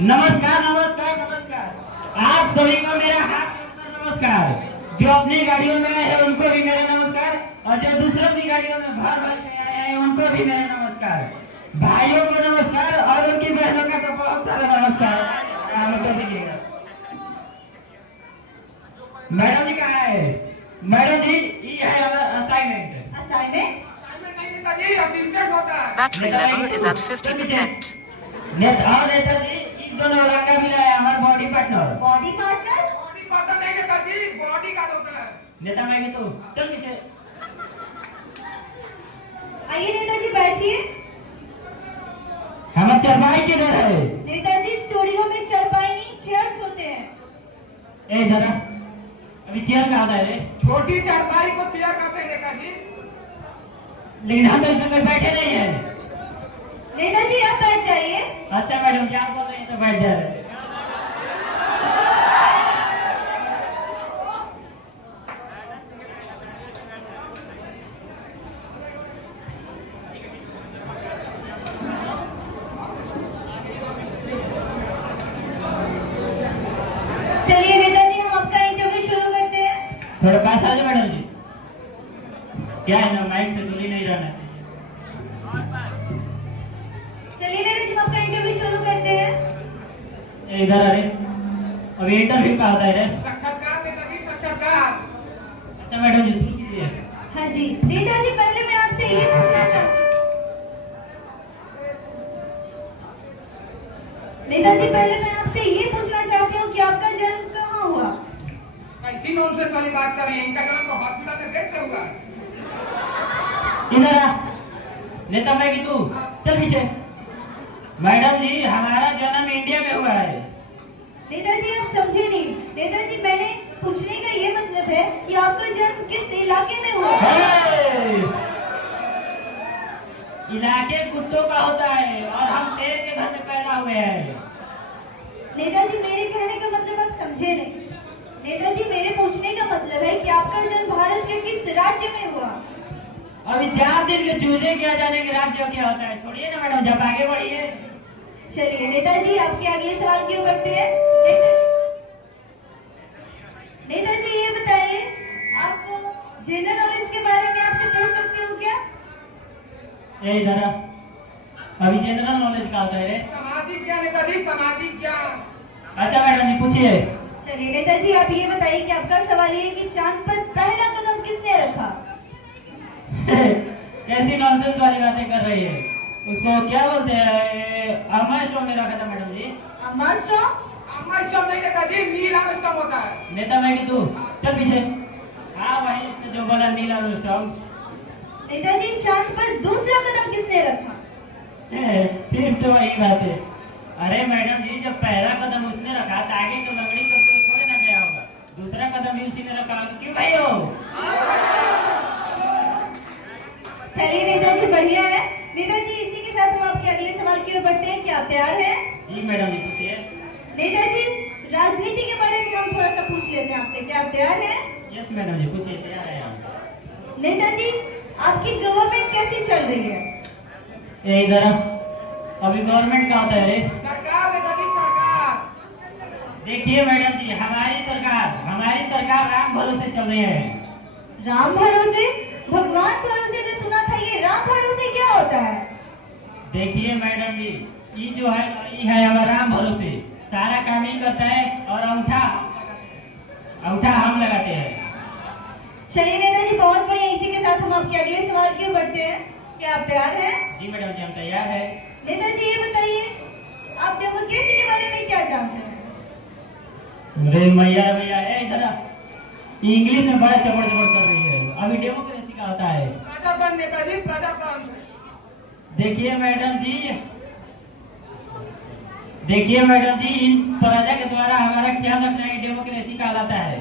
नमस्कार नमस्कार नमस्कार। आप सभी को मेरा हाथ जोड़कर नमस्कार। जो अपनी गाड़ियों में आए हैं उनको भी मेरा नमस्कार, और जो दूसरों की गाड़ियों में भर भर के आए हैं उनको भी मेरा नमस्कार। भाइयों को नमस्कार और उनकी बहनों का तो बहुत सारा नमस्कार। दीजिएगा। मैडम जी कहाँ है? मैडम जी ये है हमारा assignment. Assignment Battery level is at 50%. और नेताजी इन दोनों औरंगा भी लाया हमारा बॉडी पार्टनर। बॉडी पार्टनर नहीं नेताजी, बॉडी गार्ड होता है। नेता मैं तो चल पीछे। आइए नेताजी बैठिए। हमारा चरपाई किधर है? नेताजी स्टूडियो में चरपाई नहीं चेयर्स होते हैं। ए दादा अभी चेयर कहाँ था रे? छोटी चारपाई को चेयर कहते हैं नेताजी। लेकिन हम तो इसमें बैठे नहीं है। नेताजी आप बैठ जाइए। अच्छा मैडम क्या बोल रही हैं तो बैठ जा रहे हैं। चलिए नेताजी हम आपका इंटरव्यू शुरू करते हैं। थोड़ा पास आ जाओ मैडम जी। क्या है ना माइक से दूरी नहीं रहना चाहिए। चलिए नेताजी हम आपका इंटरव्यू शुरू करते हैं। ए, इधर अरे अभी इंटरव्यू का होता है रे। साक्षात्कार नेताजी, साक्षात्कार। अच्छा मैडम जी शुरू कीजिए। हाँ जी नेताजी पहले मैं आपसे ये पूछना चाहती हूँ। नेताजी पहले मैं आपसे ये पूछना चाहती हूँ कि आपका जन्म कहाँ हुआ? ऐसी नॉनसेंस वाली बात कर रही है। इनका जन्म तो हॉस्पिटल में बेड पे हुआ। इधर आ। नेता मैं तू चल पीछे। मैडम जी हमारा जन्म इंडिया में हुआ है। नेताजी आप समझे नहीं। नेताजी मैंने पूछने का ये मतलब है कि आपका जन्म किस इलाके में हुआ? हे! इलाके कुत्तों का होता है और हम शेर के घर में पैदा हुए हैं। नेताजी मेरे कहने का मतलब आप समझे नहीं। नेताजी मेरे पूछने का मतलब है कि आपका जन्म भारत के किस राज्य में हुआ? अभी 4 दिन के चूजे क्या जाने के राज्य क्या होता है। छोड़िए ना मैडम जब आगे बढ़िए। चलिए नेताजी आपके अगले सवाल क्यों करते हैं? नेताजी ये बताइए आप जनरल नॉलेज के बारे में आपसे पूछ सकते हो क्या? ए इधर आ। अभी जनरल नॉलेज का होता है रे। सामाजिक ज्ञान नेताजी, सामाजिक ज्ञान। अच्छा मैडम जी पूछिए। चलिए नेताजी आप ये बताइए कि आपका सवाल ये है कि चांद पर पहला कदम किसने रखा? कैसी नॉनसेंस वाली बातें कर रही है। उसको क्या बोलते हैं? अमर शो में रखा था मैडम जी। आर्मस्ट्रॉन्ग? आर्मस्ट्रॉन्ग नहीं नेताजी, नील आर्मस्ट्रॉन्ग होता है। नेता मैं तू चल पीछे। हाँ वही जो बोला नीला आर्मस्ट्रॉन्ग। नेताजी चांद पर दूसरा कदम किसने रखा? फिर से वही बात है। अरे मैडम जी जब पहला कदम उसने रखा तो आगे तो लंगड़ी तो थोड़े ना गया होगा। दूसरा कदम भी उसी ने रखा होगा। क्यों भाई हो? चलिए नेताजी बढ़िया है। नेताजी इसी के साथ हम आपके अगले सवाल की ओर बढ़ते हैं। क्या आप तैयार हैं? जी मैडम जी पूछिए। नेताजी राजनीति के बारे में हम थोड़ा सा पूछ लेते हैं आपसे। क्या आप तैयार हैं? यस मैडम जी पूछिए। तैयार है हम। नेताजी आपकी गवर्नमेंट कैसी चल रही है? ए इधर अभी गवर्नमेंट का होता है रे। सरकार नेताजी, सरकार। देखिए मैडम जी हमारी सरकार राम भरोसे चल रही है। राम भरोसे? भगवान भरोसे तो सुना था। ये राम भरोसे क्या होता है? देखिए मैडम जी ये जो है ये है हमारा राम भरोसे। सारा काम ही करता है और अंगूठा हम लगाते हैं। चलिए नेताजी बहुत बढ़िया। इसी के साथ हम आपके अगले सवाल की ओर बढ़ते हैं। क्या आप तैयार हैं? जी मैडम जी हम तैयार है। नेताजी ये बताइए आप डेमोक्रेसी के बारे में क्या जानते हैं? अरे मैया इधर इंग्लिश में बड़ा चबड़ कर रही है। अभी डेमोक्रेसी का होता है। प्रजातंत्र नेताजी, प्रजातंत्र। देखिए मैडम जी इन प्रजा के द्वारा हमारा ख्याल रखना ही डेमोक्रेसी कहलाता है।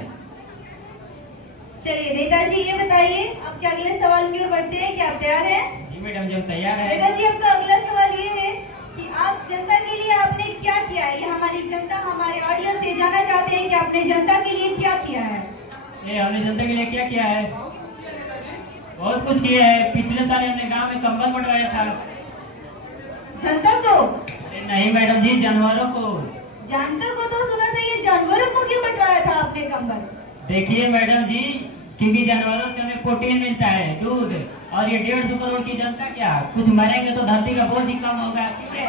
चलिए नेताजी ये बताइए आपके अगले सवाल की ओर बढ़ते हैं। क्या आप तैयार हैं? जी मैडम जी हम तैयार है। नेताजी आपका अगला सवाल ये है कि आप जनता के लिए आपने क्या किया है? ये हमारी जनता हमारे ऑडियंस से जानना चाहते हैं कि आपने जनता के लिए क्या किया है? हमने जनता के लिए क्या किया है? बहुत कुछ किया है। पिछले साल हमने गांव में कंबल बंटवाया था। जनता को नहीं मैडम जी, जानवरों को। जानवर को तो सुना था, ये जानवरों को क्यों बंटवाया था आपने कंबल? देखिए मैडम जी, क्योंकि जानवरों से हमें प्रोटीन मिलता है, दूध, और ये 150 करोड़ की जनता क्या कुछ मरेंगे तो धरती का बोझ ही कम होगा, ठीक है?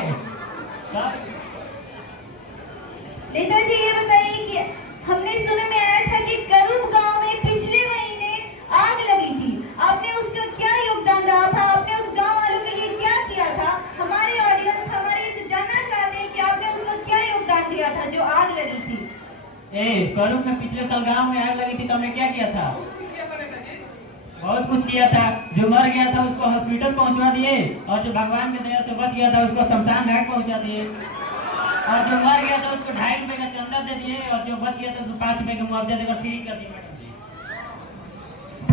नेताजी ये बताइए कि हमने सुनने में आया था कि करूब गांव में पिछले महीने आग लगी थी, आपने उसका क्या योगदान रहा था? आपने उस गांव वालों के लिए क्या किया था? हमारे ऑडियंस हमारे से जानना चाहते हैं कि आपने उसमें क्या योगदान दिया था जो आग लगी थी। करूब में पिछले साल गांव में आग लगी थी तो हमने क्या किया था? बहुत कुछ किया था। जो मर गया था उसको हॉस्पिटल पहुंचवा दिए, और जो भगवान की दया से बच गया था उसको शमशान घाट पहुंचा दिए, और जो मर गया था उसको 2.5 रुपए का चंदा दे दिए, और जो बच गया था उसको 5 रुपए का मुआवजा देकर फ्री कर दिया। मैडम जी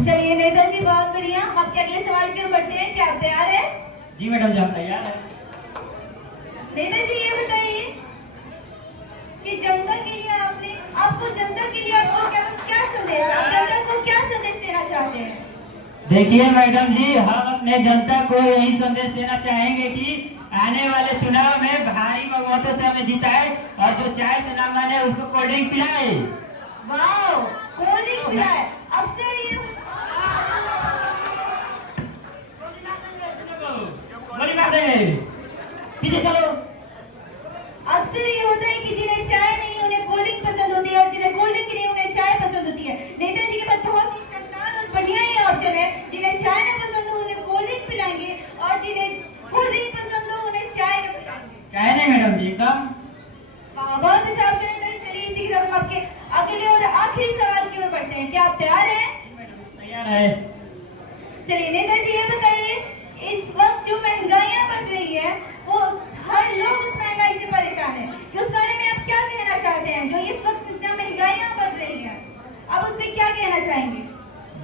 चलिए नेताजी, बहुत बढ़िया। आपके अगले सवाल की ओर बढ़ते हैं, क्या आप तैयार है? जी मैडम जी, हम तैयार है। नेताजी ये बताइए कि जनता के लिए आपको जनता के लिए आपको क्या संदेश, आप जनता को क्या संदेश देना चाहते हैं? देखिए मैडम जी, हम अपने जनता को यही संदेश देना चाहेंगे कि आने वाले चुनाव में भारी बहुमतों से हमें जिताए, और जो चाय से ना माने उसको कोल्ड ड्रिंक पिलाए। वाह, कोल्ड ड्रिंक पिलाए। अक्सर ये बड़ी बात है, पीछे चलो। अक्सर ये होता है कि जिन्हें चाय नहीं उन्हें कोल्ड ड्रिंक पसंद होती है, और जिन्हें कोल्ड ड्रिंक नहीं उन्हें चाय पसंद होती है। नेताजी के पास बहुत ही शानदार और बढ़िया ये ऑप्शन है, जिन्हें चाय न पसंद हो उन्हें कोल्ड ड्रिंक पिलाएंगे, और जिन्हें कोल्ड ड्रिंक पसंद हो उन्हें चाय न पिलाएंगे। चाय नहीं मैडम जी, एकदम। बहुत अच्छा ऑप्शन है। चलिए इसी के साथ हम आपके अगले और आखिरी सवाल की ओर बढ़ते हैं, क्या आप तैयार हैं? तैयार है। चलिए नेताजी ये बताइए, इस वक्त जो महंगाइयाँ बढ़ रही है वो हर लोग उस महंगाई से परेशान है, उस बारे में आप क्या कहना चाहते हैं? जो इस वक्त इतना महंगाइयाँ बढ़ रही है, आप उस पर क्या कहना चाहेंगे?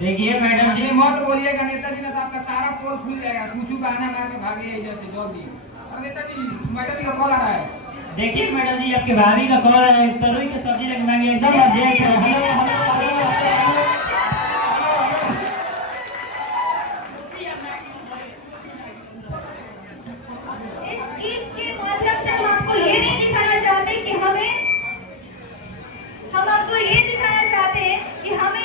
देखिए मैडम जी, ये मत बोलिएगा नेताजी, ना तो आपका सारा पोल खुल जाएगा, कुछ बहाना मार के भागे जैसे जल्दी। और नेताजी, मैडम का कॉल आ रहा है। देखिए मैडम जी, आपके भाभी का कॉल है, तरोई की सब्जी लग मांगे, एकदम अर्जेंट है। Hello hello hello. इस गीत के माध्यम से हम आपको ये नहीं दिखाना चाहते कि हम आपको ये दिखाना चाहते हैं कि हमें